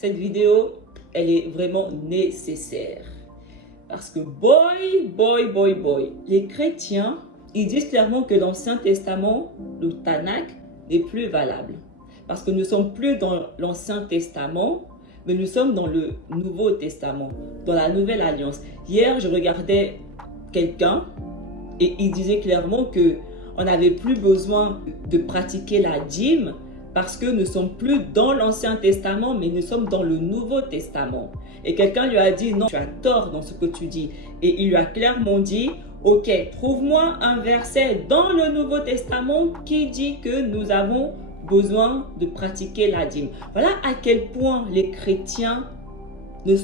cette vidéo, elle est vraiment nécessaire. Parce que boy, les chrétiens, ils disent clairement que l'Ancien Testament, le Tanakh, n'est plus valable. Parce que nous ne sommes plus dans l'Ancien Testament, mais nous sommes dans le Nouveau Testament, dans la Nouvelle Alliance. Hier, je regardais quelqu'un et il disait clairement qu'on n'avait plus besoin de pratiquer la dîme parce que nous ne sommes plus dans l'Ancien Testament, mais nous sommes dans le Nouveau Testament. Et quelqu'un lui a dit, non, tu as tort dans ce que tu dis. Et il lui a clairement dit, ok, trouve-moi un verset dans le Nouveau Testament qui dit que nous avons besoin de pratiquer la dîme. Voilà à quel point les chrétiens ne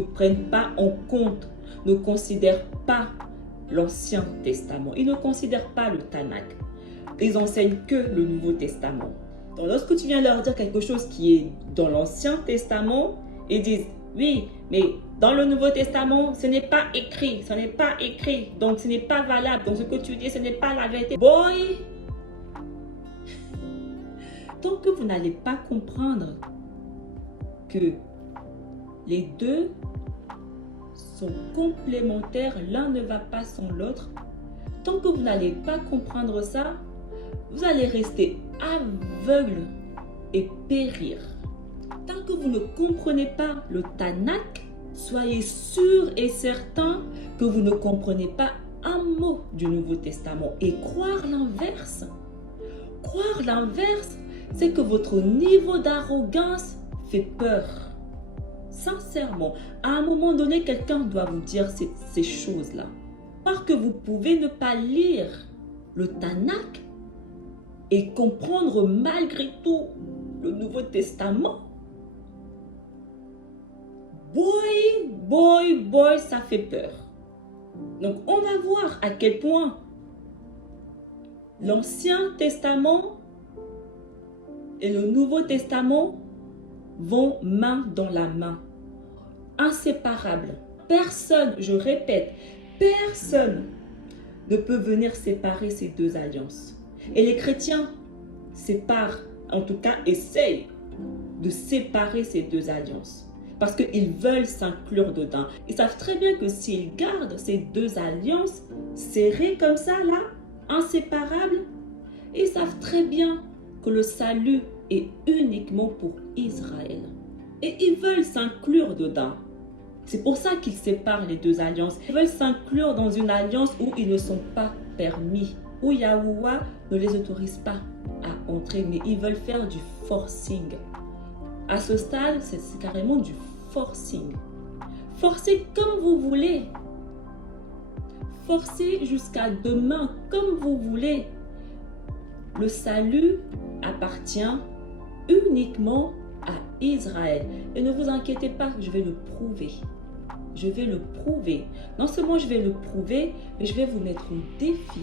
prennent pas en compte, ne considèrent pas l'Ancien Testament. Ils ne considèrent pas le Tanakh. Ils enseignent que le Nouveau Testament. Donc lorsque tu viens leur dire quelque chose qui est dans l'Ancien Testament, ils disent, oui, mais dans le Nouveau Testament, ce n'est pas écrit, donc ce n'est pas valable, donc ce que tu dis, ce n'est pas la vérité. Boy, tant que vous n'allez pas comprendre que les deux sont complémentaires, l'un ne va pas sans l'autre, tant que vous n'allez pas comprendre ça, vous allez rester aveugle et périr. Tant que vous ne comprenez pas le Tanakh, soyez sûr et certain que vous ne comprenez pas un mot du Nouveau Testament. Et croire l'inverse, c'est que votre niveau d'arrogance fait peur. Sincèrement, à un moment donné, quelqu'un doit vous dire ces choses-là. Parce que vous pouvez ne pas lire le Tanakh et comprendre malgré tout le Nouveau Testament. Boy, ça fait peur. Donc, on va voir à quel point l'Ancien Testament et le Nouveau Testament vont main dans la main, inséparables. Personne, je répète, personne ne peut venir séparer ces deux alliances. Et les chrétiens séparent, en tout cas essayent de séparer ces deux alliances. Parce qu'ils veulent s'inclure dedans. Ils savent très bien que s'ils gardent ces deux alliances serrées comme ça, là, inséparables, ils savent très bien que le salut est uniquement pour Israël. Et ils veulent s'inclure dedans. C'est pour ça qu'ils séparent les deux alliances. Ils veulent s'inclure dans une alliance où ils ne sont pas permis, où Yahuwah ne les autorise pas à entrer, mais ils veulent faire du forcing. À ce stade, c'est carrément du forcing. Forcez comme vous voulez. Forcez jusqu'à demain comme vous voulez. Le salut appartient uniquement à Israël. Et ne vous inquiétez pas, je vais le prouver. Je vais le prouver. Non seulement je vais le prouver, mais je vais vous mettre au défi.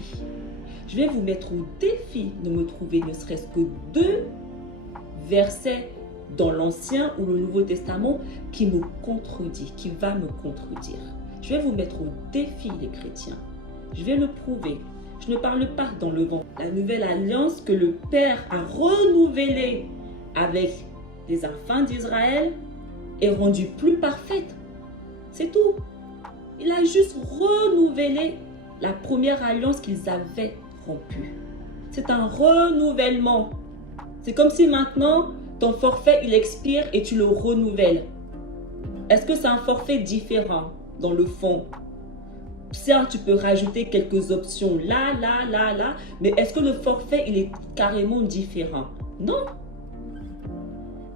Je vais vous mettre au défi de me trouver ne serait-ce que 2 versets dans l'Ancien ou le Nouveau Testament qui me contredit, qui va me contredire. Je vais vous mettre au défi, les chrétiens. Je vais le prouver. Je ne parle pas dans le vent. La nouvelle alliance que le Père a renouvelée avec les enfants d'Israël est rendue plus parfaite. C'est tout. Il a juste renouvelé la première alliance qu'ils avaient rompue. C'est un renouvellement. C'est comme si maintenant, ton forfait, il expire et tu le renouvelles. Est-ce que c'est un forfait différent dans le fond? Certes, tu peux rajouter quelques options là, mais est-ce que le forfait, il est carrément différent? Non.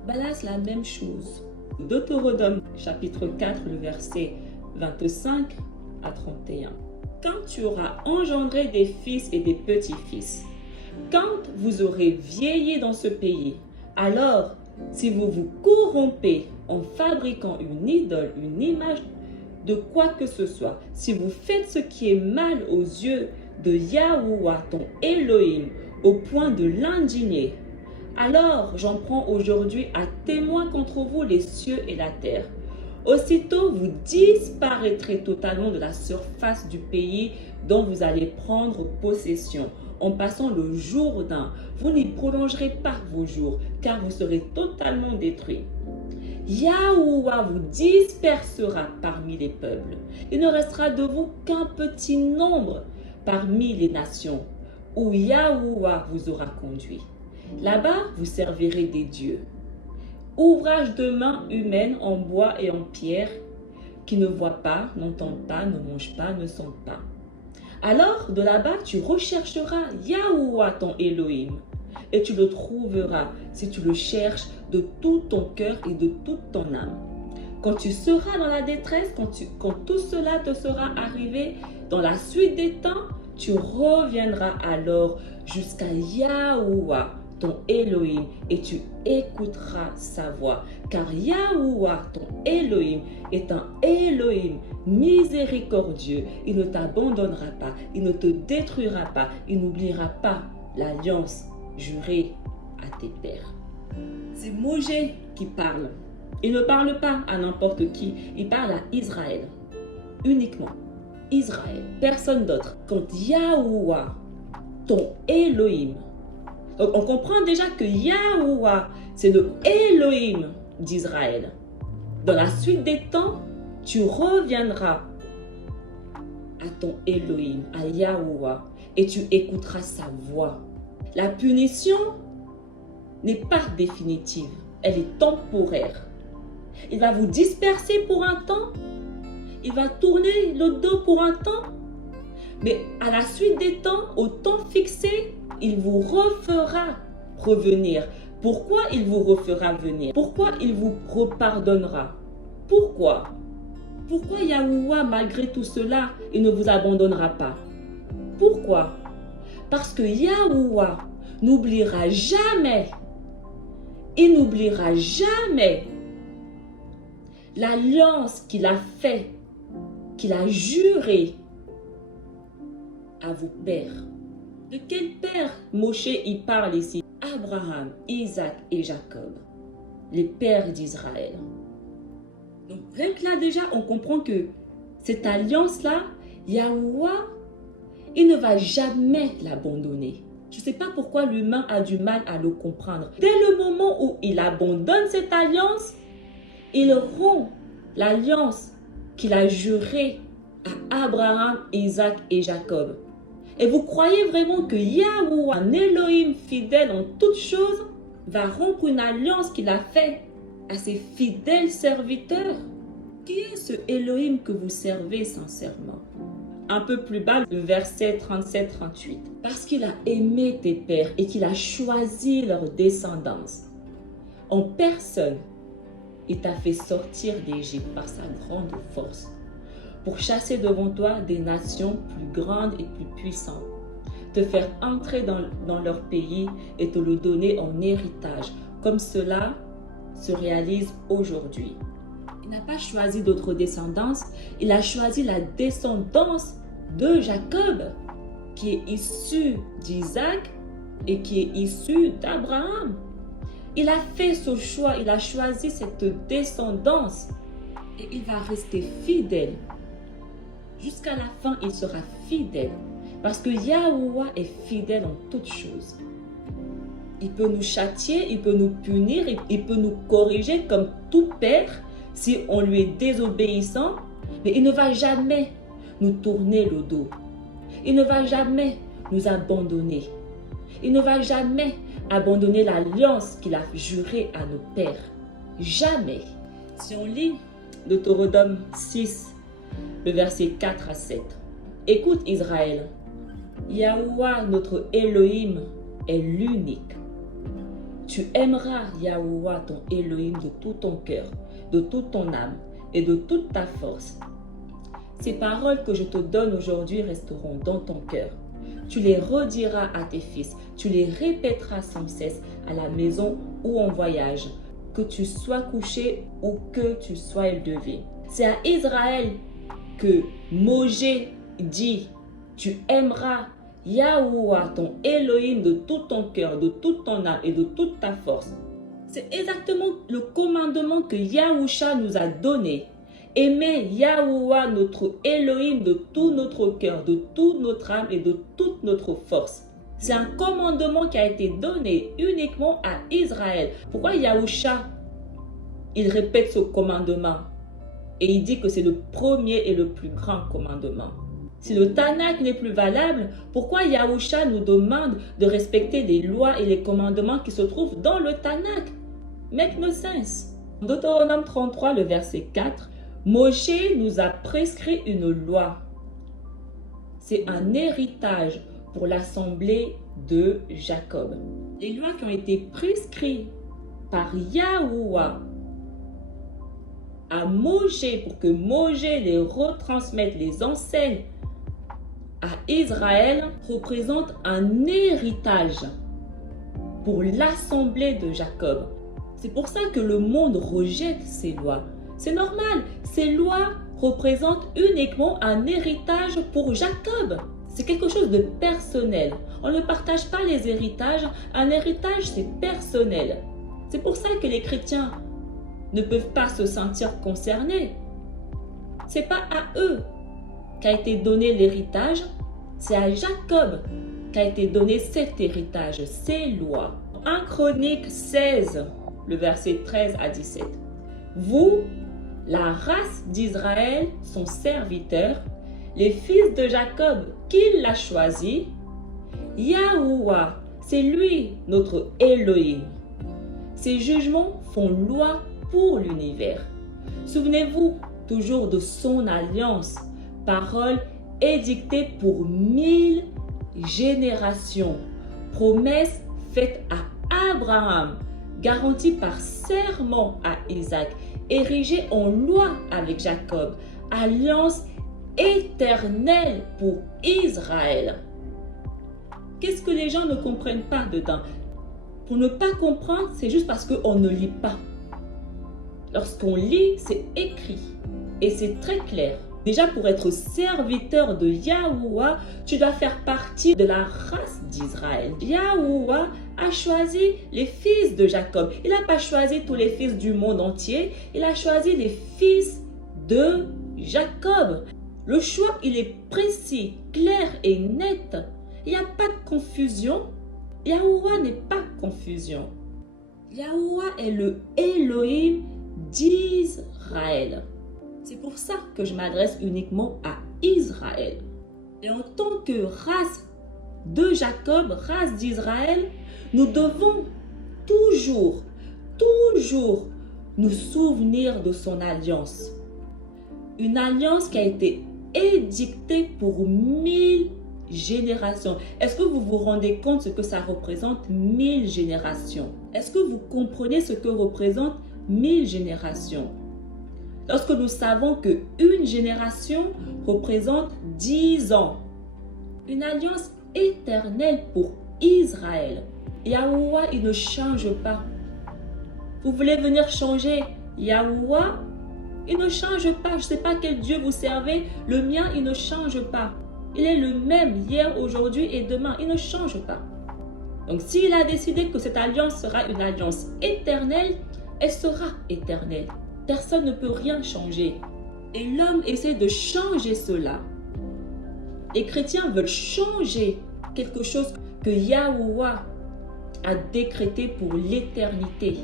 Ben là, c'est la même chose. Deutéronome, chapitre 4, le verset 25 à 31. Quand tu auras engendré des fils et des petits-fils, quand vous aurez vieilli dans ce pays, alors, si vous vous corrompez en fabriquant une idole, une image de quoi que ce soit, si vous faites ce qui est mal aux yeux de Yahuwah, ton Elohim, au point de l'indigner, alors j'en prends aujourd'hui à témoin contre vous les cieux et la terre. Aussitôt, vous disparaîtrez totalement de la surface du pays dont vous allez prendre possession. en passant le Jourdain. Vous n'y prolongerez pas vos jours, car vous serez totalement détruits. Yahuwah vous dispersera parmi les peuples. Il ne restera de vous qu'un petit nombre parmi les nations où Yahuwah vous aura conduit. Là-bas, vous servirez des dieux. Ouvrage de mains humaines en bois et en pierre, qui ne voient pas, n'entendent pas, ne mangent pas, ne sentent pas. Alors, de là-bas, tu rechercheras Yahuwah ton Elohim, et tu le trouveras si tu le cherches de tout ton cœur et de toute ton âme. Quand tu seras dans la détresse, quand tout cela te sera arrivé, dans la suite des temps, tu reviendras alors jusqu'à Yahuwah ton Elohim, et tu écouteras sa voix. Car Yahuwah, ton Elohim, est un Elohim miséricordieux. Il ne t'abandonnera pas, il ne te détruira pas, il n'oubliera pas l'alliance jurée à tes pères. C'est Moshe qui parle. Il ne parle pas à n'importe qui, il parle à Israël. Uniquement Israël, personne d'autre. Quand Yahuwah, ton Elohim, donc on comprend déjà que Yahuwah, c'est le Elohim d'Israël. Dans la suite des temps, tu reviendras à ton Elohim, à Yahuwah, et tu écouteras sa voix. La punition n'est pas définitive, elle est temporaire. Il va vous disperser pour un temps, il va tourner le dos pour un temps, mais à la suite des temps, au temps fixé, il vous refera revenir. Pourquoi il vous refera venir? Pourquoi il vous repardonnera? Pourquoi? Pourquoi Yahuwah, malgré tout cela, il ne vous abandonnera pas? Pourquoi? Parce que Yahuwah n'oubliera jamais, il n'oubliera jamais l'alliance qu'il a faite, qu'il a juré à vos pères. De quel père Moshe y parle ici? Abraham, Isaac et Jacob, les pères d'Israël. Donc rien que là déjà, on comprend que cette alliance-là, Yahuwah, il ne va jamais l'abandonner. Je ne sais pas pourquoi l'humain a du mal à le comprendre. Dès le moment où il abandonne cette alliance, il rompt l'alliance qu'il a jurée à Abraham, Isaac et Jacob. Et vous croyez vraiment que Yahuwah, un Elohim fidèle en toutes choses, va rompre une alliance qu'il a faite à ses fidèles serviteurs? Qui est ce Elohim que vous servez sincèrement? Un peu plus bas, le verset 37-38. Parce qu'il a aimé tes pères et qu'il a choisi leur descendance. En personne, il t'a fait sortir d'Égypte par sa grande force, pour chasser devant toi des nations plus grandes et plus puissantes, te faire entrer dans leur pays et te le donner en héritage, comme cela se réalise aujourd'hui. Il n'a pas choisi d'autres descendances, il a choisi la descendance de Jacob, qui est issue d'Isaac et qui est issue d'Abraham. Il a fait ce choix, il a choisi cette descendance et il va rester fidèle. Jusqu'à la fin, il sera fidèle. Parce que Yahuwah est fidèle en toutes choses. Il peut nous châtier, il peut nous punir, il peut nous corriger comme tout père si on lui est désobéissant. Mais il ne va jamais nous tourner le dos. Il ne va jamais nous abandonner. Il ne va jamais abandonner l'alliance qu'il a jurée à nos pères. Jamais. Si on lit Deutéronome 6, le verset 4 à 7. Écoute Israël, Yahuwah notre Elohim est l'unique. Tu aimeras Yahuwah ton Elohim de tout ton cœur, de toute ton âme et de toute ta force. Ces paroles que je te donne aujourd'hui resteront dans ton cœur. Tu les rediras à tes fils, tu les répéteras sans cesse à la maison ou en voyage, que tu sois couché ou que tu sois levé. C'est à Israël que Moshe dit, tu aimeras Yahuwah ton Elohim de tout ton cœur, de toute ton âme et de toute ta force. C'est exactement le commandement que Yahusha nous a donné. Aimer Yahuwah notre Elohim de tout notre cœur, de toute notre âme et de toute notre force. C'est un commandement qui a été donné uniquement à Israël. Pourquoi Yahusha, il répète ce commandement? Et il dit que c'est le premier et le plus grand commandement. Si le Tanakh n'est plus valable, pourquoi Yahusha nous demande de respecter les lois et les commandements qui se trouvent dans le Tanakh? Make no sense. Deutéronome 33, le verset 4, Moshe nous a prescrit une loi. C'est un héritage pour l'assemblée de Jacob. Les lois qui ont été prescrites par Yahuwah à Moshe pour que Moshe les retransmette, les enseigne à Israël, représentent un héritage pour l'assemblée de Jacob. C'est pour ça que le monde rejette ces lois. C'est normal, ces lois représentent uniquement un héritage pour Jacob. C'est quelque chose de personnel. On ne partage pas les héritages. Un héritage, c'est personnel. C'est pour ça que les chrétiens ne peuvent pas se sentir concernés. Ce n'est pas à eux qu'a été donné l'héritage, c'est à Jacob qu'a été donné cet héritage, ces lois. 1 Chronique 16, le verset 13 à 17. Vous, la race d'Israël, son serviteur, les fils de Jacob qu'il a choisi, Yahuwah, c'est lui notre Elohim. Ses jugements font loi pour l'univers. Souvenez-vous toujours de son alliance, parole édictée pour 1000 générations, promesse faite à Abraham, garantie par serment à Isaac, érigée en loi avec Jacob, alliance éternelle pour Israël. Qu'est-ce que les gens ne comprennent pas dedans? Pour ne pas comprendre, c'est juste parce qu'on ne lit pas. Lorsqu'on lit, c'est écrit et c'est très clair. Déjà, pour être serviteur de Yahuwah, tu dois faire partie de la race d'Israël. Yahuwah a choisi les fils de Jacob. Il n'a pas choisi tous les fils du monde entier. Il a choisi les fils de Jacob. Le choix, il est précis, clair et net. Il n'y a pas de confusion. Yahuwah n'est pas confusion. Yahuwah est le Elohim d'Israël. C'est pour ça que je m'adresse uniquement à Israël. Et en tant que race de Jacob, race d'Israël, nous devons toujours nous souvenir de son alliance. Une alliance qui a été édictée pour 1000 générations. Est-ce que vous vous rendez compte ce que ça représente 1000 générations? Est-ce que vous comprenez ce que représente 1000 générations? Lorsque nous savons qu'une génération représente 10 ans. Une alliance éternelle pour Israël. Yahuwah, il ne change pas. Vous voulez venir changer Yahuwah? Il ne change pas. Je ne sais pas quel Dieu vous servez. Le mien, il ne change pas. Il est le même hier, aujourd'hui et demain. Il ne change pas. Donc s'il a décidé que cette alliance sera une alliance éternelle, elle sera éternelle. Personne ne peut rien changer. Et l'homme essaie de changer cela. Les chrétiens veulent changer quelque chose que Yahuwah a décrété pour l'éternité,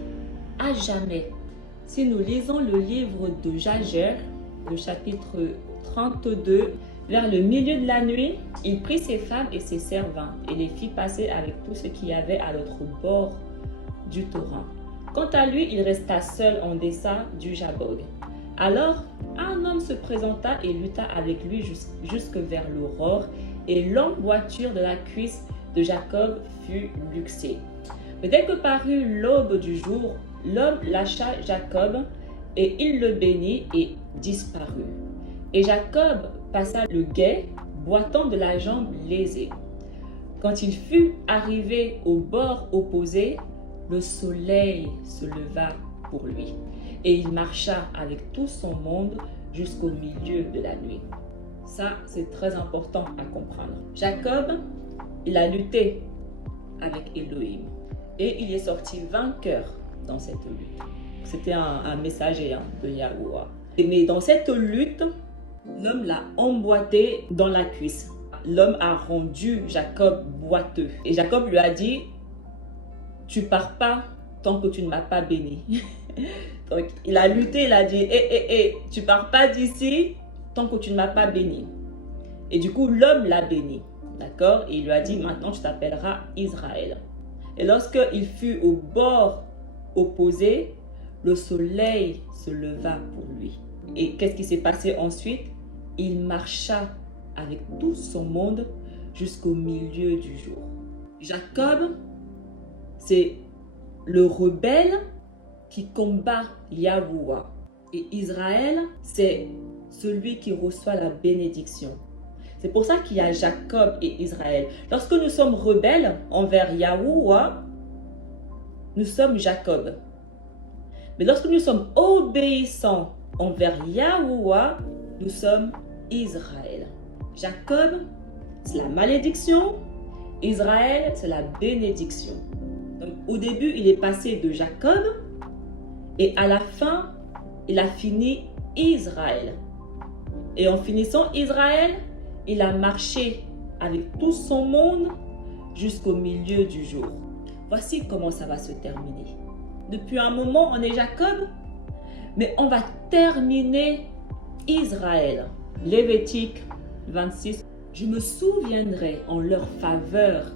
à jamais. Si nous lisons le livre de Jager, le chapitre 32, vers le milieu de la nuit, il prit ses femmes et ses servants et les fit passer avec tout ce qu'il y avait à l'autre bord du torrent. Quant à lui, il resta seul en deçà du Jabog. Alors, un homme se présenta et lutta avec lui jusque vers l'aurore, et l'emboîture de la cuisse de Jacob fut luxée. Mais dès que parut l'aube du jour, l'homme lâcha Jacob, et il le bénit et disparut. Et Jacob passa le gué, boitant de la jambe lésée. Quand il fut arrivé au bord opposé, le soleil se leva pour lui, et il marcha avec tout son monde jusqu'au milieu de la nuit. Ça, c'est très important à comprendre. Jacob, il a lutté avec Elohim, et il est sorti vainqueur dans cette lutte. C'était un messager de Yahuwah. Mais dans cette lutte, l'homme l'a emboîté dans la cuisse. l'homme a rendu Jacob boiteux. Et Jacob lui a dit, tu pars pas tant que tu ne m'as pas béni. Donc, il a lutté, il a dit, tu pars pas d'ici tant que tu ne m'as pas béni. Et du coup, l'homme l'a béni. D'accord? Et il lui a dit, maintenant tu t'appelleras Israël. Et lorsqu'il fut au bord opposé, le soleil se leva pour lui. Et qu'est-ce qui s'est passé ensuite? Il marcha avec tout son monde jusqu'au milieu du jour. Jacob, c'est le rebelle qui combat Yahuwah. Et Israël, c'est celui qui reçoit la bénédiction. C'est pour ça qu'il y a Jacob et Israël. Lorsque nous sommes rebelles envers Yahuwah, nous sommes Jacob. Mais lorsque nous sommes obéissants envers Yahuwah, nous sommes Israël. Jacob, c'est la malédiction. Israël, c'est la bénédiction. Donc, au début, il est passé de Jacob et à la fin, il a fini Israël. Et en finissant Israël, il a marché avec tout son monde jusqu'au milieu du jour. Voici comment ça va se terminer. Depuis un moment, on est Jacob, mais on va terminer Israël. Lévitique 26. Je me souviendrai en leur faveur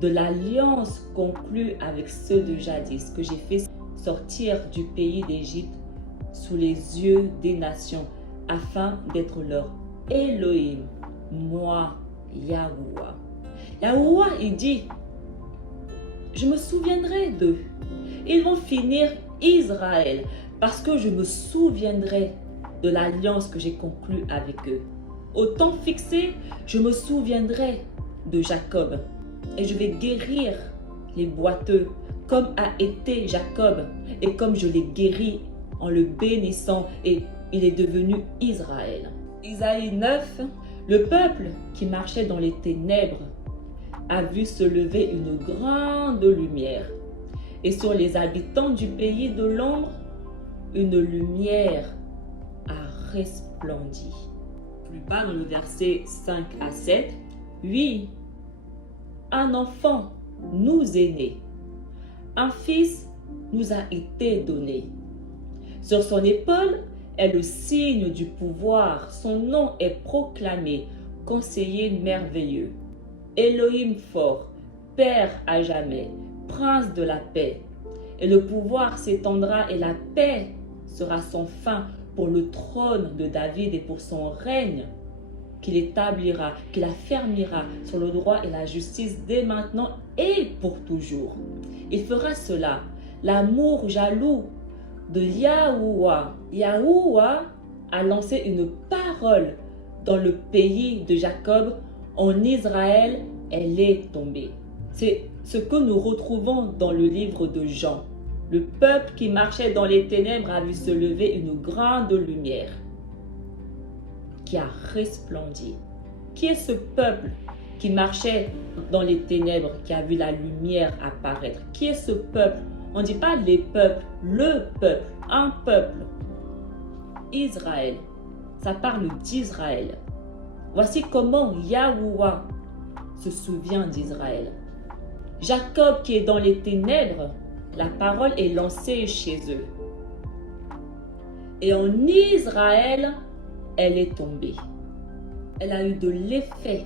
de l'alliance conclue avec ceux de jadis que j'ai fait sortir du pays d'Égypte sous les yeux des nations afin d'être leur Elohim, moi, Yahuwah. Yahuwah, il dit, je me souviendrai d'eux. Ils vont finir Israël parce que je me souviendrai de l'alliance que j'ai conclue avec eux. Au temps fixé, je me souviendrai de Jacob et je vais guérir les boiteux comme a été Jacob et comme je l'ai guéri en le bénissant et il est devenu Israël. Isaïe 9, le peuple qui marchait dans les ténèbres a vu se lever une grande lumière et sur les habitants du pays de l'ombre, une lumière a resplendi. Plus bas dans le verset 5 à 7, oui, un enfant nous est né, un fils nous a été donné. Sur son épaule est le signe du pouvoir, son nom est proclamé, conseiller merveilleux, Elohim fort, Père à jamais, Prince de la paix. Et le pouvoir s'étendra et la paix sera sans fin pour le trône de David et pour son règne qu'il établira, qu'il affermira sur le droit et la justice dès maintenant et pour toujours. Il fera cela. L'amour jaloux de Yahuwah. Yahuwah a lancé une parole dans le pays de Jacob. En Israël, elle est tombée. C'est ce que nous retrouvons dans le livre de Jean. Le peuple qui marchait dans les ténèbres a vu se lever une grande lumière qui a resplendi. Qui est ce peuple qui marchait dans les ténèbres, qui a vu la lumière apparaître? Qui est ce peuple? On ne dit pas les peuples, le peuple, un peuple. Israël. Ça parle d'Israël. Voici comment Yahuwah se souvient d'Israël. Jacob qui est dans les ténèbres, la parole est lancée chez eux. Et en Israël, elle est tombée. Elle a eu de l'effet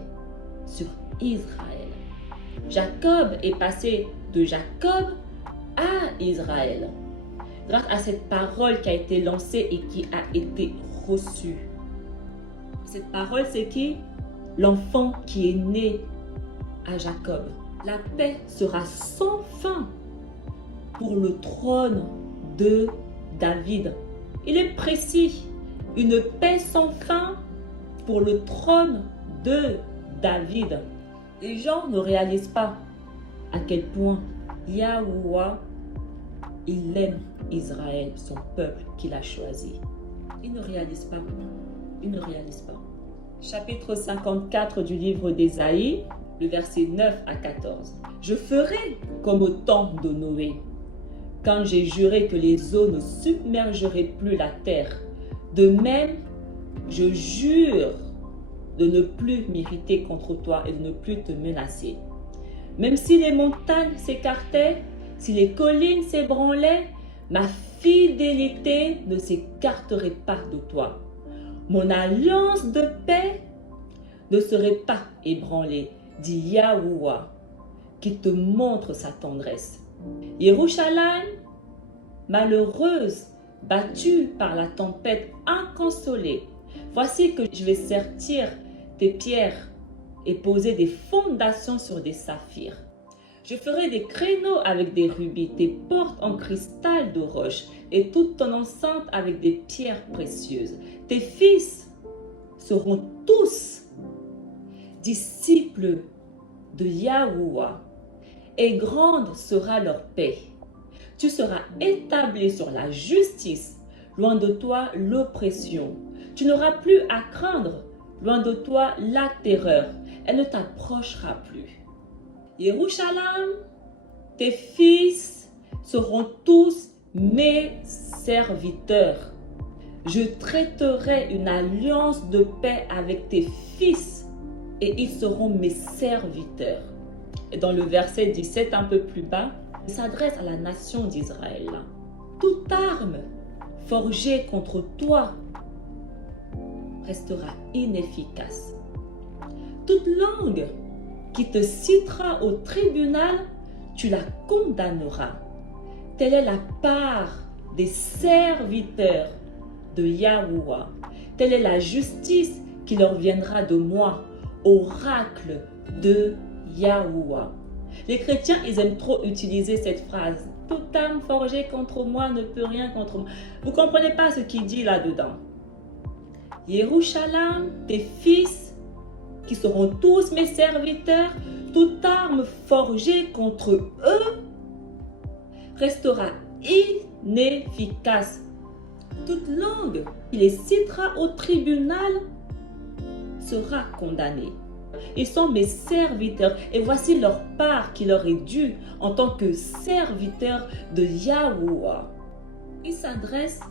sur Israël. Jacob est passé de Jacob à Israël. Grâce à cette parole qui a été lancée et qui a été reçue. Cette parole, c'est qui? L'enfant qui est né à Jacob. La paix sera sans fin pour le trône de David. Il est précis. Une paix sans fin pour le trône de David. Les gens ne réalisent pas à quel point Yahuwah, il aime Israël, son peuple qu'il a choisi. Ils ne réalisent pas. Ils ne réalisent pas. Chapitre 54 du livre d'Ésaïe, le verset 9 à 14. Je ferai comme au temps de Noé, quand j'ai juré que les eaux ne submergeraient plus la terre. De même, je jure de ne plus m'irriter contre toi et de ne plus te menacer. Même si les montagnes s'écartaient, si les collines s'ébranlaient, ma fidélité ne s'écarterait pas de toi. Mon alliance de paix ne serait pas ébranlée, dit Yahuwah, qui te montre sa tendresse. Yerushalayim, malheureuse, battue par la tempête inconsolée, voici que je vais sertir tes pierres et poser des fondations sur des saphirs. Je ferai des créneaux avec des rubis, tes portes en cristal de roche et toute ton enceinte avec des pierres précieuses. Tes fils seront tous disciples de Yahuwah et grande sera leur paix. Tu seras établi sur la justice, loin de toi l'oppression. Tu n'auras plus à craindre, loin de toi la terreur. Elle ne t'approchera plus. Yerushalayim, tes fils seront tous mes serviteurs. Je traiterai une alliance de paix avec tes fils et ils seront mes serviteurs. Et dans le verset 17, un peu plus bas, il s'adresse à la nation d'Israël. Toute arme forgée contre toi restera inefficace. Toute langue qui te citera au tribunal, tu la condamneras. Telle est la part des serviteurs de Yahuwah. Telle est la justice qui leur viendra de moi, oracle de Yahuwah. Les chrétiens, ils aiment trop utiliser cette phrase. Toute âme forgée contre moi ne peut rien contre moi. Vous ne comprenez pas ce qu'il dit là-dedans. Yerushalayim, tes fils, qui seront tous mes serviteurs, toute arme forgée contre eux restera inefficace. Toute langue qui les citera au tribunal sera condamnée. Ils sont mes serviteurs et voici leur part qui leur est due en tant que serviteurs de Yahuwah. Ils s'adressent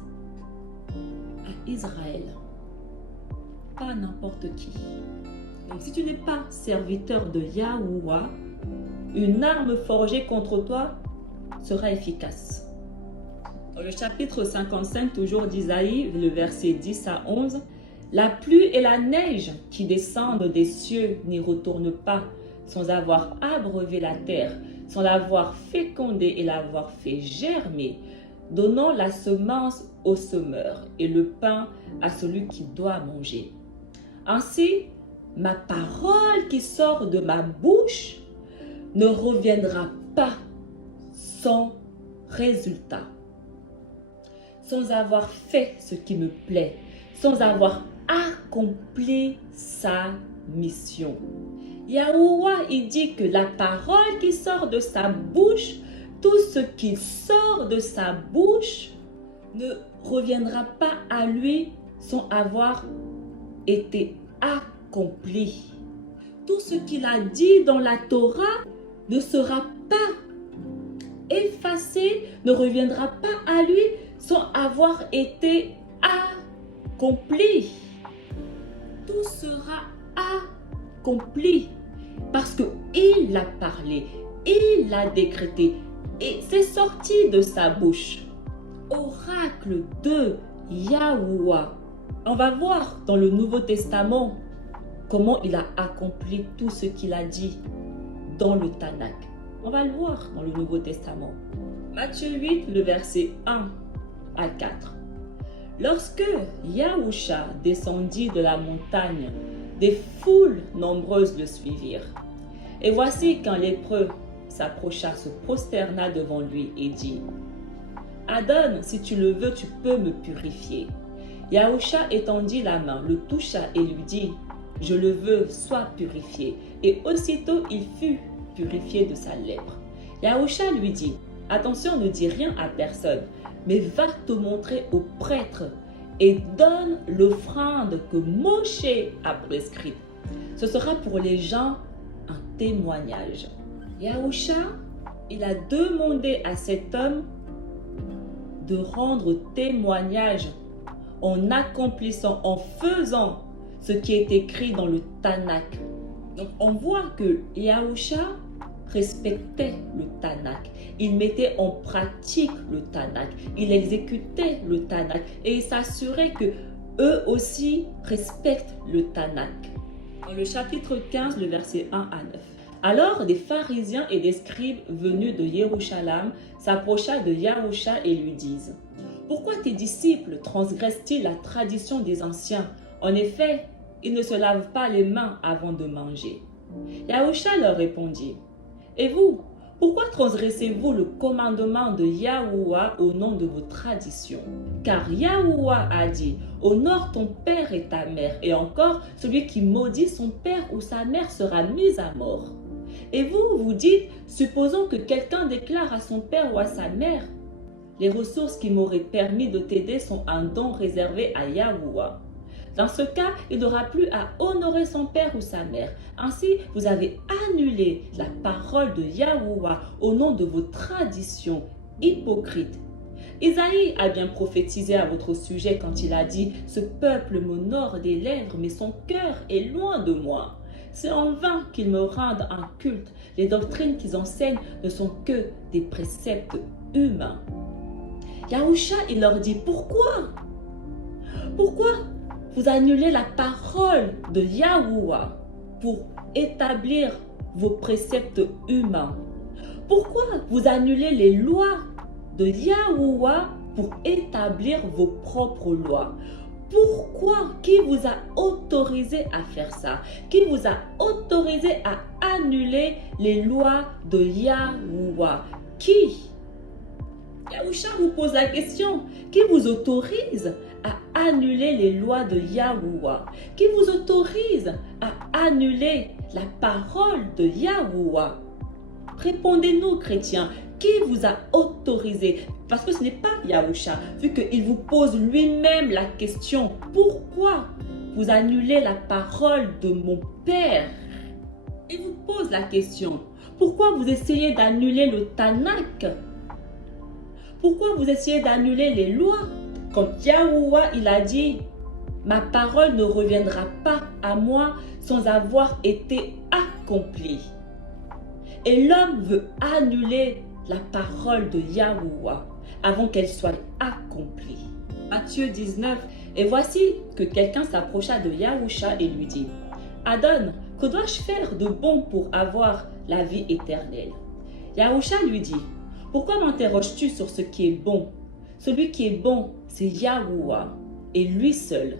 à Israël, pas n'importe qui. Donc si tu n'es pas serviteur de Yahuwah, une arme forgée contre toi sera efficace. Dans le chapitre 55, toujours d'Isaïe, le verset 10 à 11, la pluie et la neige qui descendent des cieux n'y retournent pas sans avoir abreuvé la terre, sans l'avoir fécondée et l'avoir fait germer, donnant la semence au semeur et le pain à celui qui doit manger. Ainsi, ma parole qui sort de ma bouche ne reviendra pas sans résultat, sans avoir fait ce qui me plaît, sans avoir accompli sa mission. Yahuwah, il dit que la parole qui sort de sa bouche, tout ce qui sort de sa bouche ne reviendra pas à lui sans avoir été accompli. Tout ce qu'il a dit dans la Torah ne sera pas effacé, ne reviendra pas à lui sans avoir été accompli. Tout sera accompli parce qu'il l'a parlé, il l'a décrété et c'est sorti de sa bouche. Oracle de Yahuwah. On va voir dans le Nouveau Testament comment il a accompli tout ce qu'il a dit dans le Tanakh. On va le voir dans le Nouveau Testament. Matthieu 8, le verset 1 à 4. Lorsque Yahusha descendit de la montagne, des foules nombreuses le suivirent. Et voici qu'un lépreux s'approcha, se prosterna devant lui et dit: Adonne, si tu le veux, tu peux me purifier. Yahusha étendit la main, le toucha et lui dit: Je le veux, sois purifié. Et aussitôt il fut purifié de sa lèpre. Yahusha lui dit: Attention, ne dis rien à personne, mais va te montrer au prêtre et donne l'offrande que Moshe a prescrite. Ce sera pour les gens un témoignage. Yahusha, il a demandé à cet homme de rendre témoignage en accomplissant, en faisant ce qui est écrit dans le Tanakh. Donc on voit que Yahusha respectait le Tanakh. Il mettait en pratique le Tanakh. Il exécutait le Tanakh. Et il s'assurait que eux aussi respectent le Tanakh. Dans le chapitre 15, le verset 1 à 9. Alors des pharisiens et des scribes venus de Jérusalem s'approchèrent de Yahusha et lui disent: pourquoi tes disciples transgressent-ils la tradition des anciens? En effet, ils ne se lavent pas les mains avant de manger. Yahusha leur répondit: et vous, pourquoi transgressez-vous le commandement de Yahuwah au nom de vos traditions? Car Yahuwah a dit: honore ton père et ta mère, et encore, celui qui maudit son père ou sa mère sera mis à mort. Et vous, vous dites: supposons que quelqu'un déclare à son père ou à sa mère: les ressources qui m'auraient permis de t'aider sont un don réservé à Yahuwah. Dans ce cas, il n'aura plus à honorer son père ou sa mère. Ainsi, vous avez annulé la parole de Yahuwah au nom de vos traditions hypocrites. Isaïe a bien prophétisé à votre sujet quand il a dit: ce peuple m'honore des lèvres, mais son cœur est loin de moi. C'est en vain qu'ils me rendent un culte. Les doctrines qu'ils enseignent ne sont que des préceptes humains. Yahusha, il leur dit: pourquoi vous annulez la parole de Yahuwah pour établir vos préceptes humains? Pourquoi vous annulez les lois de Yahuwah pour établir vos propres lois? Pourquoi? Qui vous a autorisé à faire ça? Qui vous a autorisé à annuler les lois de Yahuwah? Qui? Yahusha vous pose la question. Qui vous autorise à annuler les lois de Yahuwah? Qui vous autorise à annuler la parole de Yahuwah? Répondez-nous, chrétiens. Qui vous a autorisé? Parce que ce n'est pas Yahusha, vu qu'il vous pose lui-même la question: pourquoi vous annulez la parole de mon Père? Il vous pose la question: pourquoi vous essayez d'annuler le Tanakh? Pourquoi vous essayez d'annuler les lois? Quand Yahuwah, il a dit: ma parole ne reviendra pas à moi sans avoir été accomplie. Et l'homme veut annuler la parole de Yahuwah avant qu'elle soit accomplie. Matthieu 19. Et voici que quelqu'un s'approcha de Yahusha et lui dit: Adon, que dois-je faire de bon pour avoir la vie éternelle? Yahusha lui dit: pourquoi m'interroges-tu sur ce qui est bon? Celui qui est bon, c'est Yahuwah et lui seul.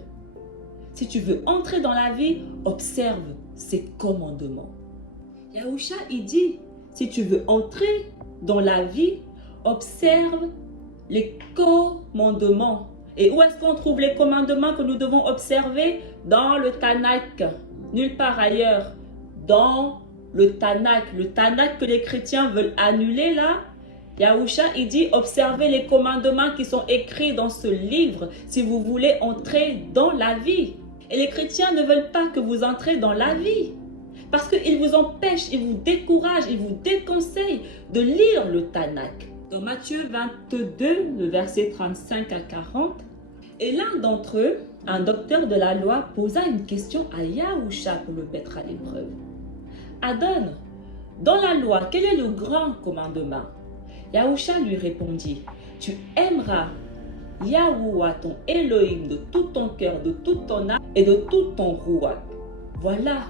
Si tu veux entrer dans la vie, observe ses commandements. Yahusha, il dit: si tu veux entrer dans la vie, observe les commandements. Et où est-ce qu'on trouve les commandements que nous devons observer? Dans le Tanakh, nulle part ailleurs. Dans le Tanakh que les chrétiens veulent annuler là. Yahusha, il dit: observez les commandements qui sont écrits dans ce livre si vous voulez entrer dans la vie. Et les chrétiens ne veulent pas que vous entrez dans la vie. Parce qu'ils vous empêchent, ils vous découragent, ils vous déconseillent de lire le Tanakh. Dans Matthieu 22, le verset 35 à 40, et l'un d'entre eux, un docteur de la loi, posa une question à Yahusha pour le mettre à l'épreuve. Adon, dans la loi, quel est le grand commandement? Yahusha lui répondit: tu aimeras Yahuwah ton Elohim de tout ton cœur, de toute ton âme et de tout ton ruach. Voilà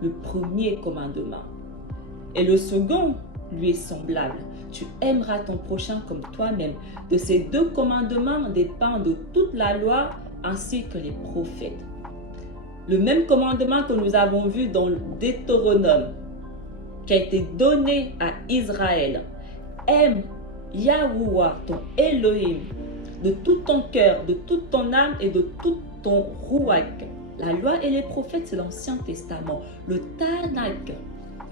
le premier commandement. Et le second lui est semblable: tu aimeras ton prochain comme toi-même. De ces deux commandements dépendent toute la loi ainsi que les prophètes. Le même commandement que nous avons vu dans le Deutéronome, qui a été donné à Israël: aime Yahuwah ton Elohim de tout ton cœur, de toute ton âme et de tout ton ruach. La loi et les prophètes, c'est l'Ancien Testament. Le Tanakh,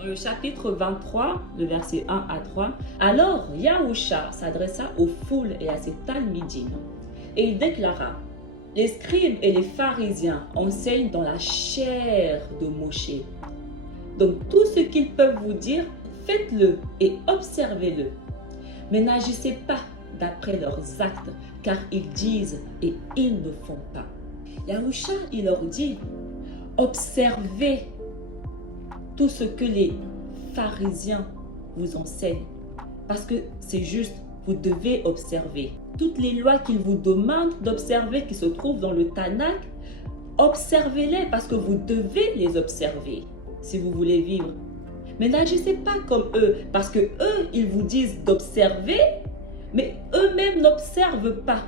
dans le chapitre 23, le verset 1 à 3, alors Yahusha s'adressa aux foules et à ses talmidim, et il déclara: les scribes et les pharisiens enseignent dans la chair de Moshe. Donc tout ce qu'ils peuvent vous dire, faites-le et observez-le. Mais n'agissez pas d'après leurs actes, car ils disent et ils ne font pas. Yahusha, il leur dit, observez tout ce que les pharisiens vous enseignent. Parce que c'est juste, vous devez observer. Toutes les lois qu'ils vous demandent d'observer qui se trouvent dans le Tanakh, observez-les parce que vous devez les observer si vous voulez vivre. Mais n'agissez pas comme eux parce que eux, ils vous disent d'observer, mais eux-mêmes n'observent pas.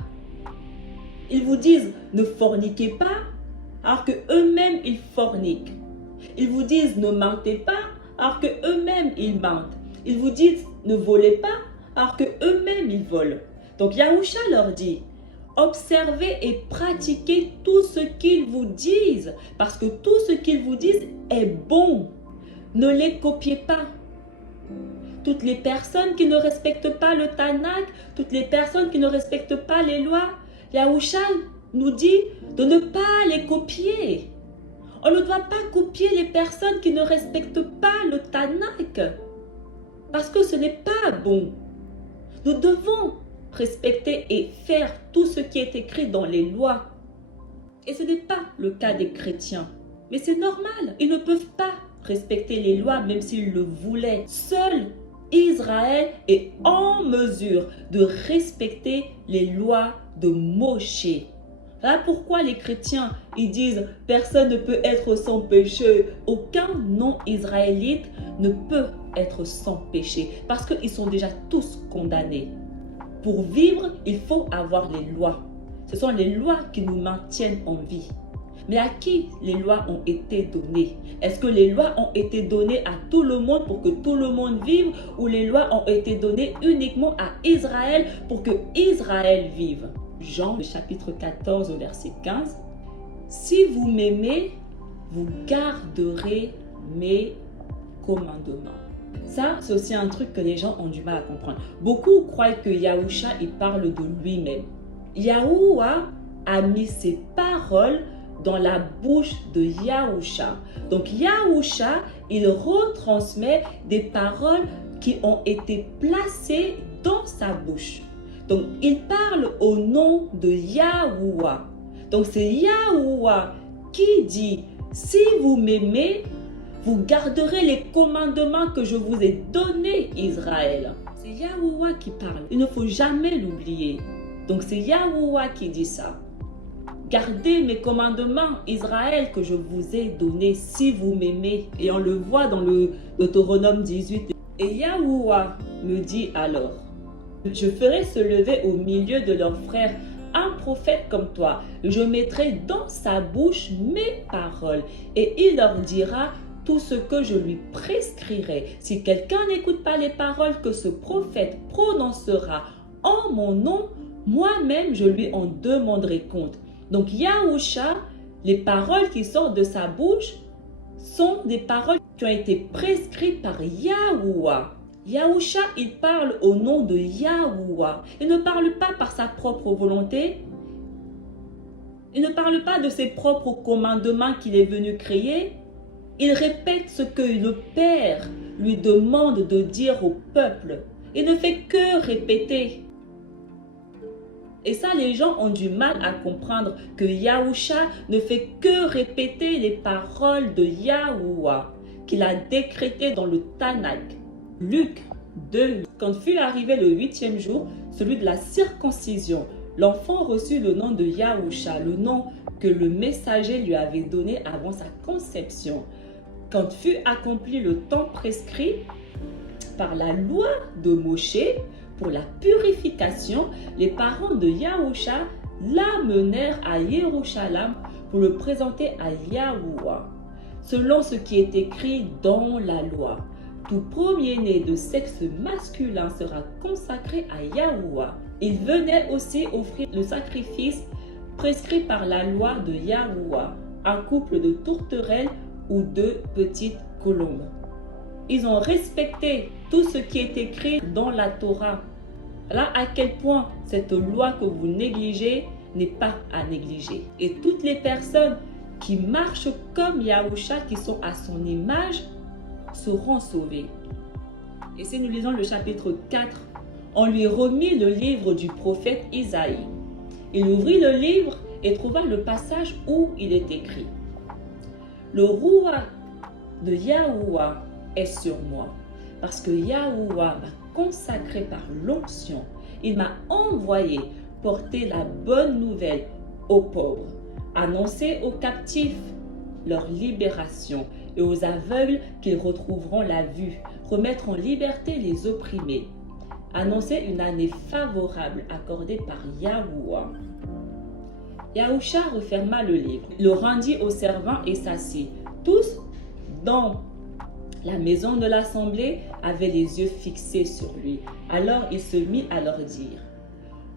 Ils vous disent ne forniquez pas alors que eux-mêmes ils forniquent. Ils vous disent ne mentez pas alors que eux-mêmes ils mentent. Ils vous disent ne volez pas alors que eux-mêmes ils volent. Donc Yahusha leur dit, observez et pratiquez tout ce qu'ils vous disent parce que tout ce qu'ils vous disent est bon. Ne les copiez pas. Toutes les personnes qui ne respectent pas le Tanakh, toutes les personnes qui ne respectent pas les lois, Yahusha nous dit de ne pas les copier. On ne doit pas copier les personnes qui ne respectent pas le Tanakh parce que ce n'est pas bon. Nous devons respecter et faire tout ce qui est écrit dans les lois. Et ce n'est pas le cas des chrétiens. Mais c'est normal, ils ne peuvent pas respecter les lois même s'ils le voulaient. Seul Israël est en mesure de respecter les lois de Moshe. Voilà pourquoi les chrétiens, ils disent personne ne peut être sans péché. Aucun non-israélite ne peut être sans péché parce qu'ils sont déjà tous condamnés. Pour vivre, il faut avoir les lois. Ce sont les lois qui nous maintiennent en vie. Mais à qui les lois ont été données? Est-ce que les lois ont été données à tout le monde pour que tout le monde vive ou les lois ont été données uniquement à Israël pour que Israël vive? Jean, le chapitre 14, verset 15. Si vous m'aimez, vous garderez mes commandements. Ça, c'est aussi un truc que les gens ont du mal à comprendre. Beaucoup croient que Yahusha, il parle de lui-même. Yahuwah a mis ses paroles dans la bouche de Yahusha. Donc Yahusha, il retransmet des paroles qui ont été placées dans sa bouche. Donc il parle au nom de Yahuwah. Donc c'est Yahuwah qui dit, si vous m'aimez, vous garderez les commandements que je vous ai donnés, Israël. C'est Yahuwah qui parle. Il ne faut jamais l'oublier. Donc c'est Yahuwah qui dit ça. Gardez mes commandements, Israël, que je vous ai donnés si vous m'aimez. Et on le voit dans le Deutéronome 18. Et Yahuwah me dit alors, je ferai se lever au milieu de leurs frères un prophète comme toi. Je mettrai dans sa bouche mes paroles et il leur dira tout ce que je lui prescrirai. Si quelqu'un n'écoute pas les paroles que ce prophète prononcera en mon nom, moi-même je lui en demanderai compte. Donc Yahusha, les paroles qui sortent de sa bouche sont des paroles qui ont été prescrites par Yahuwah. Yahusha, il parle au nom de Yahuwah. Il ne parle pas par sa propre volonté. Il ne parle pas de ses propres commandements qu'il est venu créer. Il répète ce que le Père lui demande de dire au peuple. Il ne fait que répéter. Et ça, les gens ont du mal à comprendre que Yahusha ne fait que répéter les paroles de Yahuwah qu'il a décrétées dans le Tanakh. Luc 2. Quand fut arrivé le 8e jour, celui de la circoncision, l'enfant reçut le nom de Yahusha, le nom que le messager lui avait donné avant sa conception. Quand fut accompli le temps prescrit par la loi de Moshe pour la purification, les parents de Yahusha l'amenèrent à Jérusalem pour le présenter à Yahuwah, selon ce qui est écrit dans la loi. Tout premier-né de sexe masculin sera consacré à Yahuwah. Il venait aussi offrir le sacrifice prescrit par la loi de Yahuwah, un couple de tourterelles ou de petites colombes. Ils ont respecté tout ce qui est écrit dans la Torah. Là, à quel point cette loi que vous négligez n'est pas à négliger. Et toutes les personnes qui marchent comme Yahusha, qui sont à son image, seront sauvés. Et si nous lisons le chapitre 4, on lui remit le livre du prophète Isaïe. Il ouvrit le livre et trouva le passage où il est écrit: le roi de Yahuwah est sur moi, parce que Yahuwah m'a consacré par l'onction. Il m'a envoyé porter la bonne nouvelle aux pauvres, annoncer aux captifs leur libération et aux aveugles qu'ils retrouveront la vue, remettre en liberté les opprimés, annoncer une année favorable accordée par Yahuwah. Yahusha referma le livre, le rendit aux servants et s'assit. Tous dans la maison de l'assemblée avaient les yeux fixés sur lui. Alors il se mit à leur dire: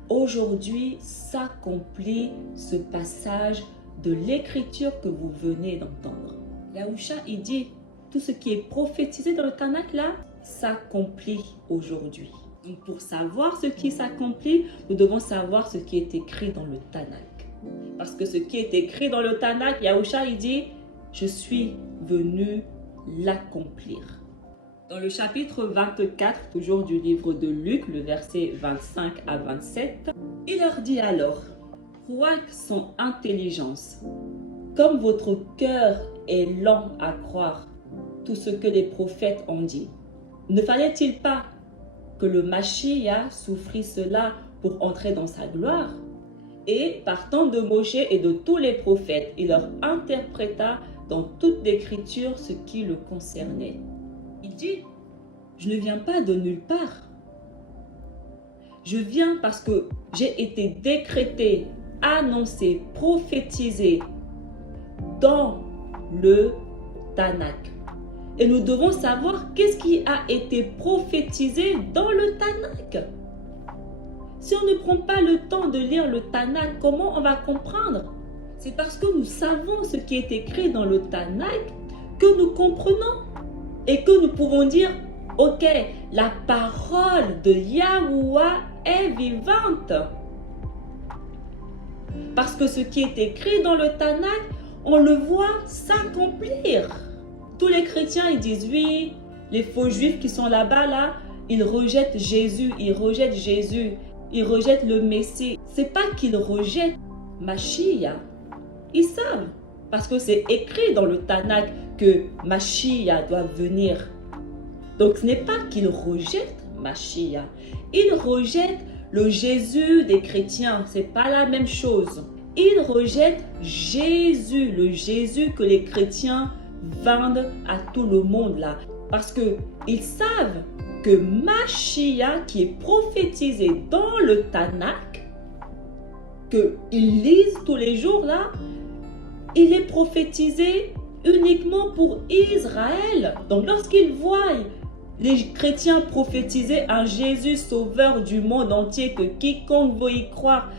aujourd'hui s'accomplit ce passage de l'écriture que vous venez d'entendre. Yahusha, il dit, tout ce qui est prophétisé dans le Tanakh là, s'accomplit aujourd'hui. Donc pour savoir ce qui s'accomplit, nous devons savoir ce qui est écrit dans le Tanakh. Parce que ce qui est écrit dans le Tanakh, Yahusha, il dit, je suis venu l'accomplir. Dans le chapitre 24, toujours du livre de Luc, le verset 25 à 27, il leur dit alors: croyez son intelligence, comme votre cœur est lent à croire tout ce que les prophètes ont dit. Ne fallait-il pas que le Mashiach souffrit cela pour entrer dans sa gloire? Et partant de Moïse et de tous les prophètes, il leur interpréta dans toute l'écriture ce qui le concernait. Il dit: je ne viens pas de nulle part. Je viens parce que j'ai été décrété, annoncé, prophétisé dans le Tanakh. Et nous devons savoir qu'est-ce qui a été prophétisé dans le Tanakh. Si on ne prend pas le temps de lire le Tanakh, comment on va comprendre? C'est parce que nous savons ce qui est écrit dans le Tanakh que nous comprenons et que nous pouvons dire: ok, la parole de Yahuwah est vivante. Parce que ce qui est écrit dans le Tanakh, on le voit s'accomplir. Tous les chrétiens, ils disent oui, les faux juifs qui sont là-bas, là, ils rejettent Jésus, ils rejettent Jésus, ils rejettent le Messie. C'est pas qu'ils rejettent Mashiach. Ils savent, parce que c'est écrit dans le Tanakh que Mashiach doit venir. Donc ce n'est pas qu'ils rejettent Mashiach, ils rejettent le Jésus des chrétiens. C'est pas la même chose. Ils rejettent Jésus, le Jésus que les chrétiens vendent à tout le monde là. Parce qu'ils savent que Mashiach qui est prophétisé dans le Tanakh, qu'ils lisent tous les jours là, il est prophétisé uniquement pour Israël. Donc lorsqu'ils voient les chrétiens prophétiser un Jésus sauveur du monde entier, que quiconque veut y croire,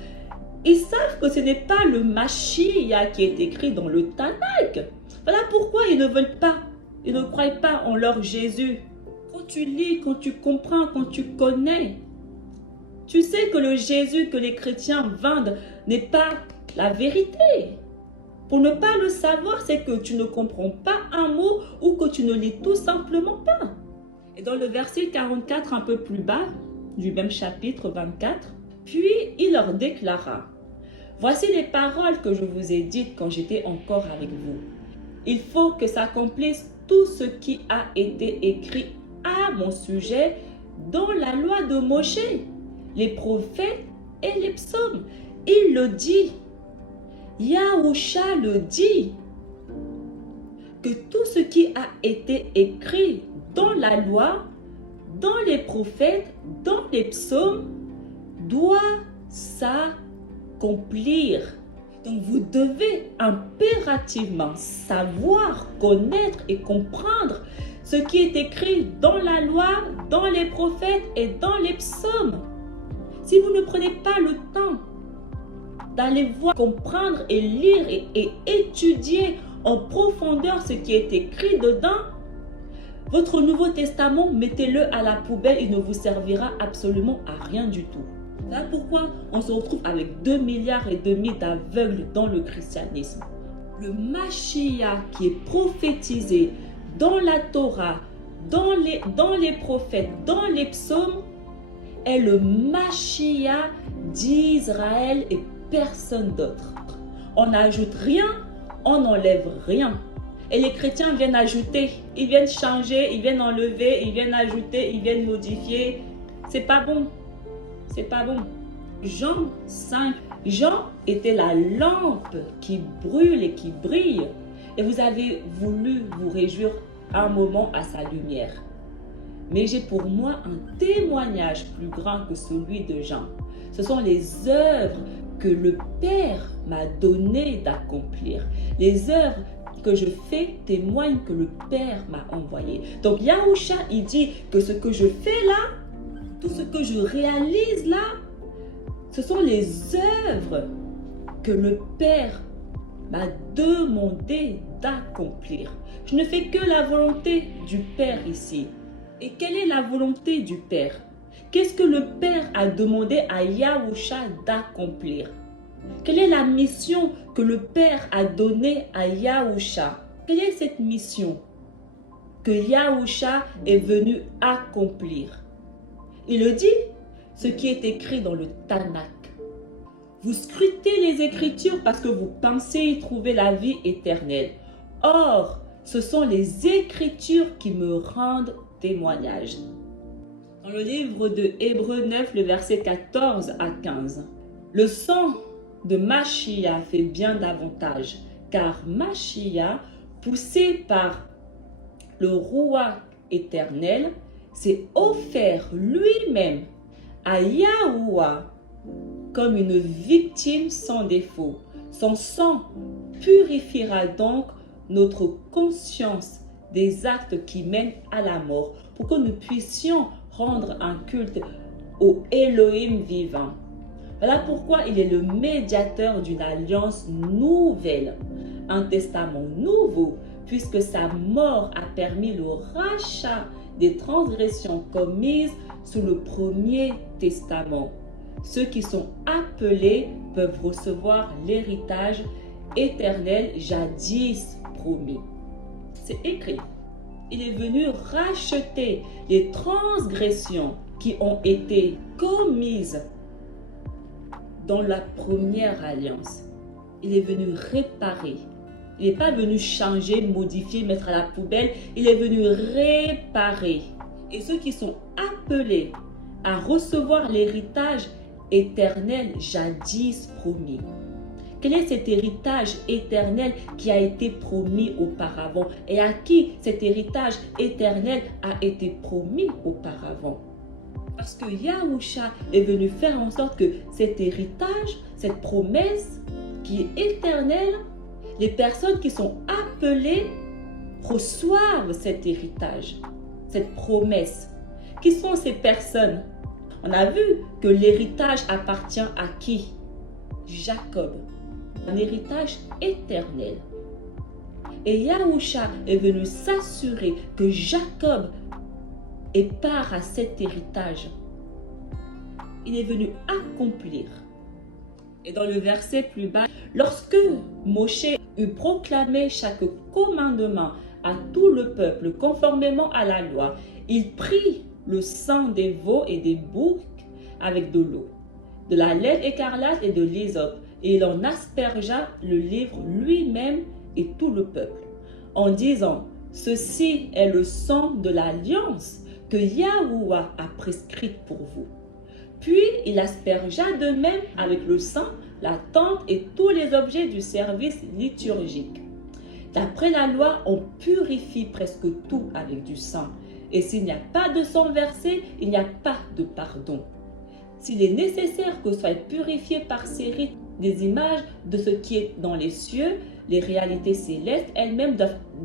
ils savent que ce n'est pas le Mashiach qui est écrit dans le Tanakh. Voilà pourquoi ils ne veulent pas, ils ne croient pas en leur Jésus. Quand tu lis, quand tu comprends, quand tu connais, tu sais que le Jésus que les chrétiens vendent n'est pas la vérité. Pour ne pas le savoir, c'est que tu ne comprends pas un mot ou que tu ne lis tout simplement pas. Et dans le verset 44, un peu plus bas, du même chapitre 24, puis il leur déclara: voici les paroles que je vous ai dites quand j'étais encore avec vous. Il faut que s'accomplisse tout ce qui a été écrit à mon sujet dans la loi de Moïse, les prophètes et les psaumes. Il le dit. Yahusha le dit. Que tout ce qui a été écrit dans la loi, dans les prophètes, dans les psaumes, doit s'accomplir. Donc vous devez impérativement savoir, connaître et comprendre ce qui est écrit dans la loi, dans les prophètes et dans les psaumes. Si vous ne prenez pas le temps d'aller voir, comprendre et lire et étudier en profondeur ce qui est écrit dedans, votre Nouveau Testament, mettez-le à la poubelle, il ne vous servira absolument à rien du tout. Voilà pourquoi on se retrouve avec 2,5 milliards d'aveugles dans le christianisme. Le Mashiach qui est prophétisé dans la Torah, dans les prophètes, dans les psaumes, est le Mashiach d'Israël et personne d'autre. On n'ajoute rien, on n'enlève rien. Et les chrétiens viennent ajouter, ils viennent changer, ils viennent enlever, ils viennent ajouter, ils viennent modifier. C'est pas bon. C'est pas bon. Jean 5. Jean était la lampe qui brûle et qui brille. Et vous avez voulu vous réjouir un moment à sa lumière. Mais j'ai pour moi un témoignage plus grand que celui de Jean. Ce sont les œuvres que le Père m'a donné d'accomplir. Les œuvres que je fais témoignent que le Père m'a envoyé. Donc Yahusha, il dit que ce que je fais là, tout ce que je réalise là, ce sont les œuvres que le Père m'a demandé d'accomplir. Je ne fais que la volonté du Père ici. Et quelle est la volonté du Père? Qu'est-ce que le Père a demandé à Yahusha d'accomplir? Quelle est la mission que le Père a donnée à Yahusha? Quelle est cette mission que Yahusha est venu accomplir? Il le dit, ce qui est écrit dans le Tanakh. Vous scrutez les Écritures parce que vous pensez y trouver la vie éternelle. Or, ce sont les Écritures qui me rendent témoignage. Dans le livre de Hébreux 9, le verset 14 à 15. Le sang de Machia fait bien davantage, car Machia, poussé par le roi éternel, s'est offert lui-même à Yahuwah comme une victime sans défaut. Son sang purifiera donc notre conscience des actes qui mènent à la mort, pour que nous puissions rendre un culte au Elohim vivant. Voilà pourquoi il est le médiateur d'une alliance nouvelle, un testament nouveau, puisque sa mort a permis le rachat des transgressions commises sous le premier testament. Ceux qui sont appelés peuvent recevoir l'héritage éternel jadis promis. C'est écrit. Il est venu racheter les transgressions qui ont été commises dans la première alliance. Il est venu réparer. Il n'est pas venu changer, modifier, mettre à la poubelle. Il est venu réparer. Et ceux qui sont appelés à recevoir l'héritage éternel jadis promis. Quel est cet héritage éternel qui a été promis auparavant et à qui cet héritage éternel a été promis auparavant? Parce que Yahusha est venu faire en sorte que cet héritage, cette promesse qui est éternelle, les personnes qui sont appelées reçoivent cet héritage, cette promesse. Qui sont ces personnes? On a vu que l'héritage appartient à qui? Jacob. Un héritage éternel. Et Yahusha est venu s'assurer que Jacob ait part à cet héritage. Il est venu accomplir. Et dans le verset plus bas, lorsque Moshe eut proclamé chaque commandement à tout le peuple conformément à la loi, il prit le sang des veaux et des boucs avec de l'eau, de la lèvre écarlate et de l'hysope, et il en aspergea le livre lui-même et tout le peuple, en disant, ceci est le sang de l'alliance que Yahuwah a prescrite pour vous. Puis il aspergea de même avec le sang la tente et tous les objets du service liturgique. D'après la loi, on purifie presque tout avec du sang. Et s'il n'y a pas de sang versé, il n'y a pas de pardon. S'il est nécessaire que soient purifiés par ces rites des images de ce qui est dans les cieux, les réalités célestes elles-mêmes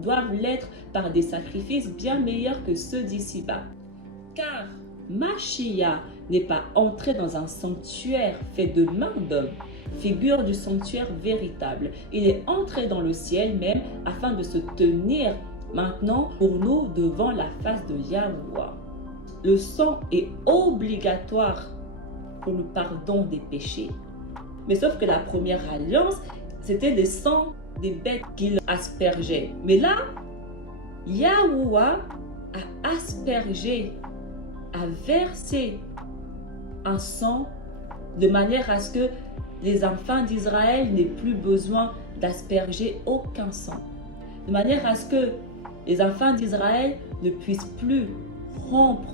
doivent l'être par des sacrifices bien meilleurs que ceux d'ici-bas. Car Machia n'est pas entré dans un sanctuaire fait de mains d'hommes, figure du sanctuaire véritable. Il est entré dans le ciel même afin de se tenir maintenant pour nous devant la face de Yahuwah. Le sang est obligatoire pour le pardon des péchés. Mais sauf que la première alliance, c'était des sangs des bêtes qu'il aspergeait. Mais là, Yahuwah a aspergé, a versé un sang de manière à ce que les enfants d'Israël n'aient plus besoin d'asperger aucun sang. De manière à ce que les enfants d'Israël ne puissent plus rompre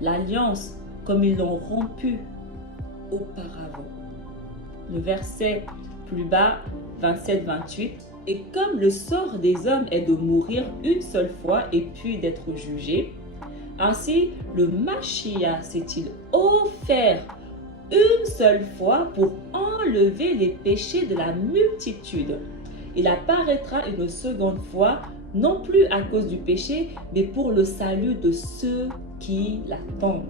l'alliance comme ils l'ont rompu auparavant. Le verset plus bas, 27-28. Et comme le sort des hommes est de mourir une seule fois et puis d'être jugé, ainsi le Mashiach s'est-il offert une seule fois pour enlever les péchés de la multitude. Il apparaîtra une seconde fois, non plus à cause du péché, mais pour le salut de ceux qui l'attendent.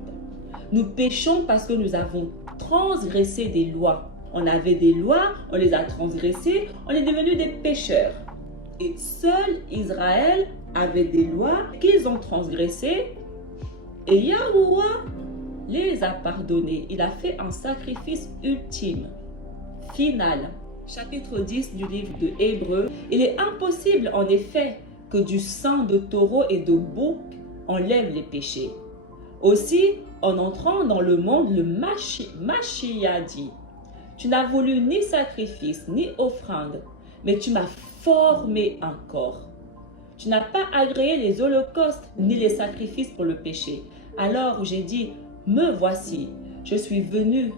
Nous péchons parce que nous avons transgressé des lois. On avait des lois, on les a transgressées, on est devenus des pécheurs. Et seul Israël avait des lois qu'ils ont transgressées et Yahuwah les a pardonnés. Il a fait un sacrifice ultime, final. Chapitre 10 du livre de Hébreux. Il est impossible en effet que du sang de taureau et de bouc enlève les péchés. Aussi, en entrant dans le monde, le Mashiach dit: tu n'as voulu ni sacrifice, ni offrande, mais tu m'as formé un corps. Tu n'as pas agréé les holocaustes, ni les sacrifices pour le péché. Alors j'ai dit: me voici, je suis venu,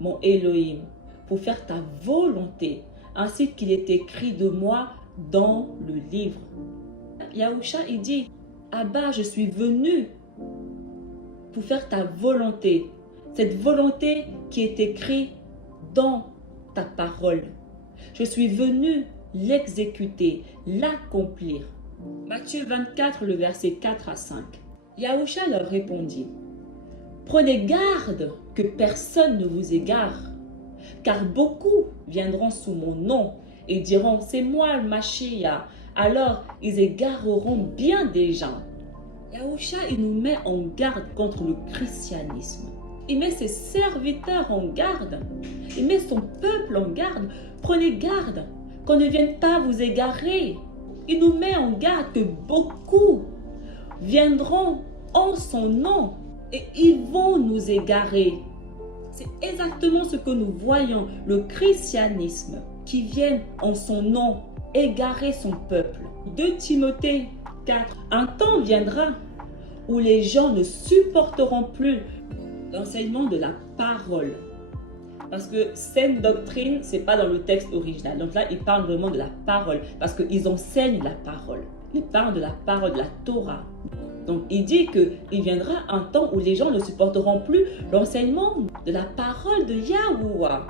mon Elohim, pour faire ta volonté, ainsi qu'il est écrit de moi dans le livre. Yahusha, il dit: Abba, je suis venu pour faire ta volonté, cette volonté qui est écrite dans ta parole. Je suis venu l'exécuter, l'accomplir. Matthieu 24, le verset 4 à 5. Yahusha leur répondit: prenez garde que personne ne vous égare, car beaucoup viendront sous mon nom et diront: c'est moi le Mashiach. Alors ils égareront bien des gens. Yahusha, il nous met en garde contre le christianisme. Il met ses serviteurs en garde. Il met son peuple en garde. Prenez garde qu'on ne vienne pas vous égarer. Il nous met en garde que beaucoup viendront en son nom et ils vont nous égarer. C'est exactement ce que nous voyons, le christianisme qui vient en son nom égarer son peuple. 2 Timothée 4. Un temps viendra où les gens ne supporteront plus l'enseignement de la parole. Parce que saine doctrine, ce n'est pas dans le texte original. Donc là, il parle vraiment de la parole. Parce qu'ils enseignent la parole. Ils parlent de la parole, de la Torah. Donc il dit qu'il viendra un temps où les gens ne supporteront plus l'enseignement de la parole de Yahuwah.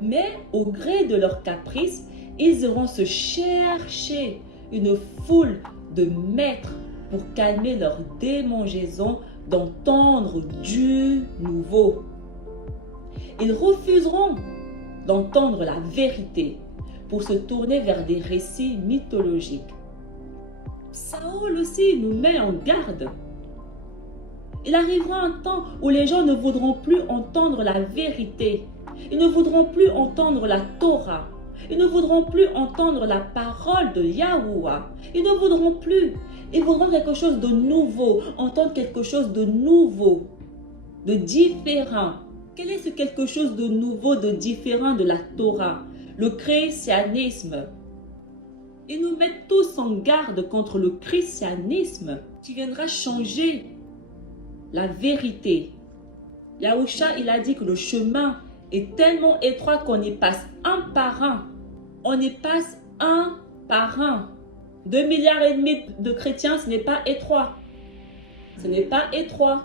Mais au gré de leurs caprices, ils iront se chercher une foule de maîtres pour calmer leur démangeaison d'entendre du nouveau. Ils refuseront d'entendre la vérité pour se tourner vers des récits mythologiques. Saül aussi nous met en garde. Il arrivera un temps où les gens ne voudront plus entendre la vérité. Ils ne voudront plus entendre la Torah. Ils ne voudront plus entendre la parole de Yahuwah. Ils ne voudront plus. Ils voudront quelque chose de nouveau, entendre quelque chose de nouveau, de différent. Quel est ce quelque chose de nouveau, de différent de la Torah? Le christianisme. Ils nous mettent tous en garde contre le christianisme qui viendra changer la vérité. Yahusha, il a dit que le chemin est tellement étroit qu'on y passe un par un. On y passe un par un. 2,5 milliards de chrétiens, ce n'est pas étroit. Ce n'est pas étroit.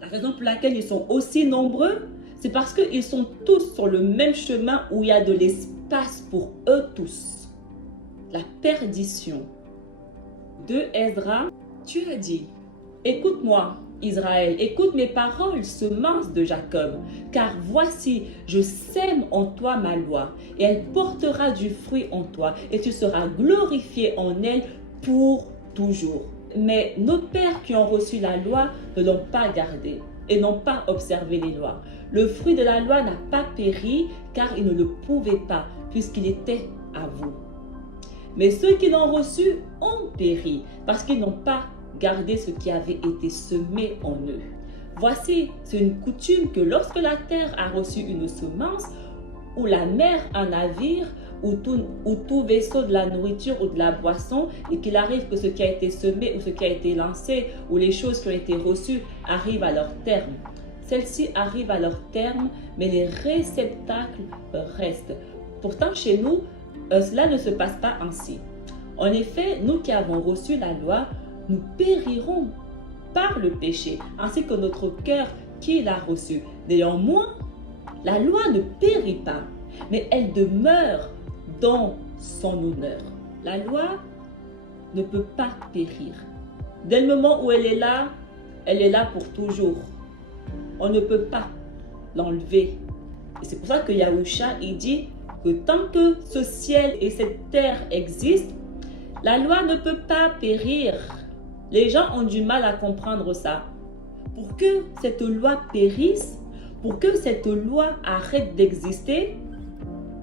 La raison pour laquelle ils sont aussi nombreux, c'est parce qu'ils sont tous sur le même chemin où il y a de l'espace pour eux tous. La perdition. De Esdra, tu as dit: écoute-moi, Israël, écoute mes paroles, semence de Jacob, car voici, je sème en toi ma loi, et elle portera du fruit en toi, et tu seras glorifié en elle pour toujours. Mais nos pères qui ont reçu la loi ne l'ont pas gardée et n'ont pas observé les lois. Le fruit de la loi n'a pas péri, car il ne le pouvait pas, puisqu'il était à vous. Mais ceux qui l'ont reçu ont péri, parce qu'ils n'ont pas gardé ce qui avait été semé en eux. Voici, c'est une coutume que lorsque la terre a reçu une semence, ou la mer un navire, ou tout vaisseau de la nourriture ou de la boisson, et qu'il arrive que ce qui a été semé ou ce qui a été lancé, ou les choses qui ont été reçues arrivent à leur terme. Celles-ci arrivent à leur terme, mais les réceptacles restent. Pourtant, chez nous, cela ne se passe pas ainsi. En effet, nous qui avons reçu la loi, nous périrons par le péché, ainsi que notre cœur qui l'a reçu. Néanmoins, la loi ne périt pas, mais elle demeure dans son honneur. La loi ne peut pas périr. Dès le moment où elle est là pour toujours. On ne peut pas l'enlever. Et c'est pour ça que Yahusha, il dit que tant que ce ciel et cette terre existent, la loi ne peut pas périr. Les gens ont du mal à comprendre ça. Pour que cette loi périsse, pour que cette loi arrête d'exister,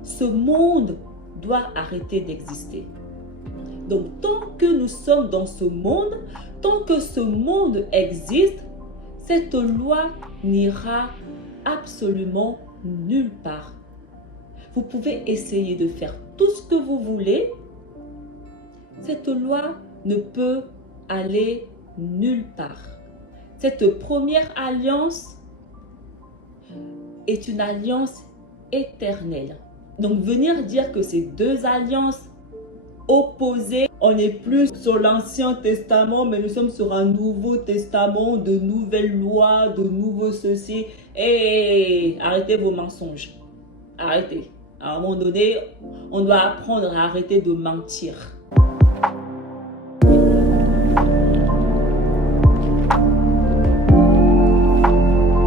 ce monde doit arrêter d'exister. Donc, tant que nous sommes dans ce monde, tant que ce monde existe, cette loi n'ira absolument nulle part. Vous pouvez essayer de faire tout ce que vous voulez. Cette loi ne peut aller nulle part. Cette première alliance est une alliance éternelle. Donc venir dire que ces deux alliances opposées, on n'est plus sur l'Ancien Testament, mais nous sommes sur un Nouveau Testament, de nouvelles lois, de nouveaux ceci. Et arrêtez vos mensonges. Arrêtez. À un moment donné, on doit apprendre à arrêter de mentir.